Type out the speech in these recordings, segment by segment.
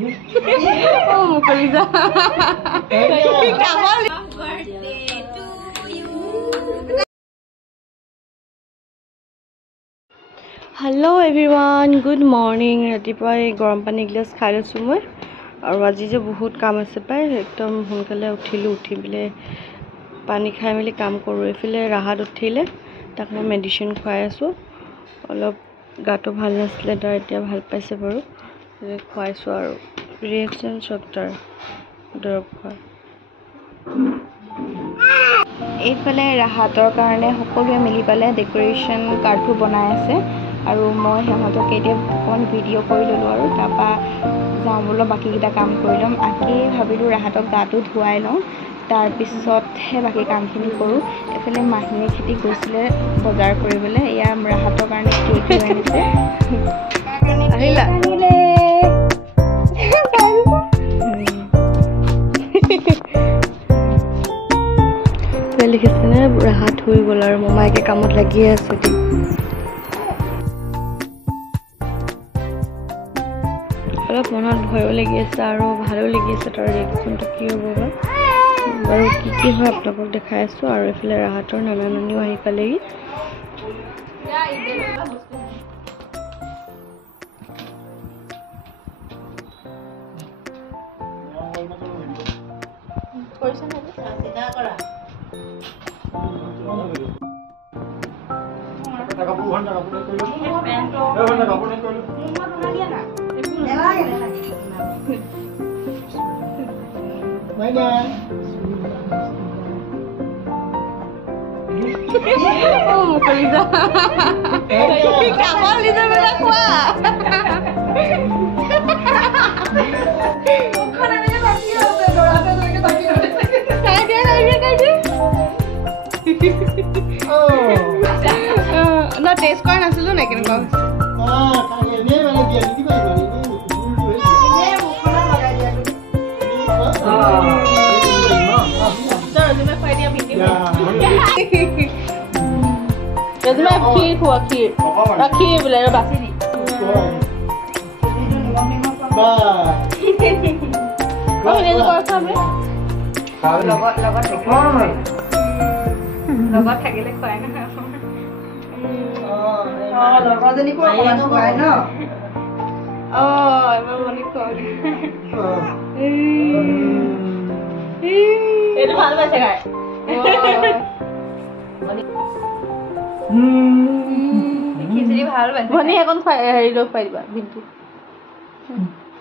Hello everyone, good morning. ৰাতিপুৱাই গৰম পানী গ্লাছ খাই লৈছোঁ মই আৰু আজি যে বহুত কাম আছে পাই একদম সোনকালে উঠিলোঁ উঠি পেলাই পানী খাই মেলি কাম কৰোঁ এইফালে ৰাহাত উঠিলে তাক মই মেডিচিন খুৱাই আছোঁ অলপ গাটো ভাল নাছিলে তাৰ এতিয়া ভাল পাইছে বাৰু খুৱাইছোঁ আৰু ৰিয়েকশ্যন চপ্টাৰ দৰৱ খোৱা এইফালে ৰাহাতৰ কাৰণে সকলোৱে মিলি পেলাই ডেকৰেশ্যন কাৰ্ডটো বনাই আছে আৰু মই সিহঁতক এতিয়া অকণমান ভিডিঅ' কৰি ল'লোঁ আৰু তাৰপৰা যাওঁ বোলো বাকীকেইটা কাম কৰি ল'ম আকি ভাবিলোঁ ৰাহাতক গাটো ধুৱাই লওঁ তাৰপিছতহে বাকী কামখিনি কৰোঁ এইফালে মাহীয়ে খেতি গৈছিলে বজাৰ কৰিবলৈ এয়া ৰাহাতৰ কাৰণে কেক লৈ আনিছে আহিলা লিখিছেনে ৰাহাত হৈ গ'ল আৰু মোমাইকে কামত লাগিয়ে আছে অলপ মনত ভয়ো লাগি আছে আৰু ভালো লাগি আছে তাৰ ৰিয়েকশ্যনটো কি হ'ব বাৰু কি হয় আপোনালোকক দেখাই আছোঁ আৰু এইফালে ৰাহাতৰ নানা নানিও আহি পালেহি No, taste koi nasilu na kenu kau. Ini mana dia ini mana ini? Ini bukan lagi dia. Jangan cuma file dia video. Jangan kir kuah kir. Kir boleh lepas ini. Bah. Oh ini tu kau apa? Logot lagi lek kau na. Logot ni kau kawan kau na. Emang mana kau? Itu malu macam apa? Kisah malu macam. Mana yang kau hari lo file ba? Bintu.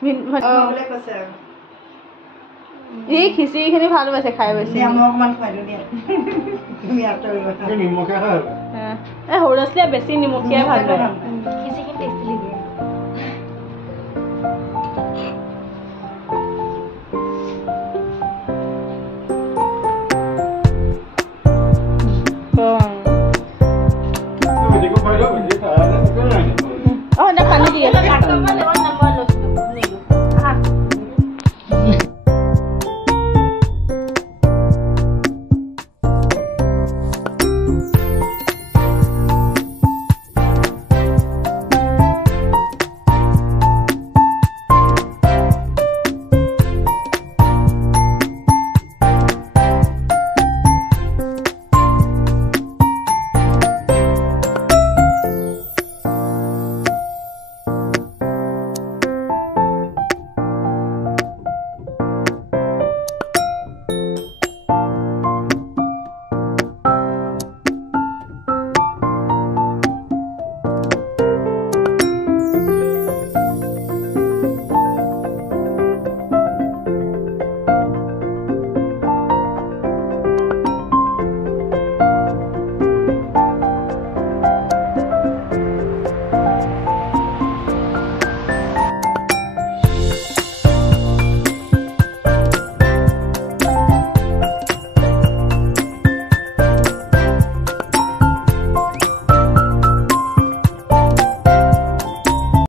Boleh pasal. এই খিচিৰিখিনি ভাল পাইছে খাই পাইছে মই অকমান খুৱাই দিওঁ দিয়া তুমি আটৰি কথা নিমখীয়া খাই এই সৰু ল'ৰা ছোৱালীয়ে বেছি নিমখীয়া ভাল পায়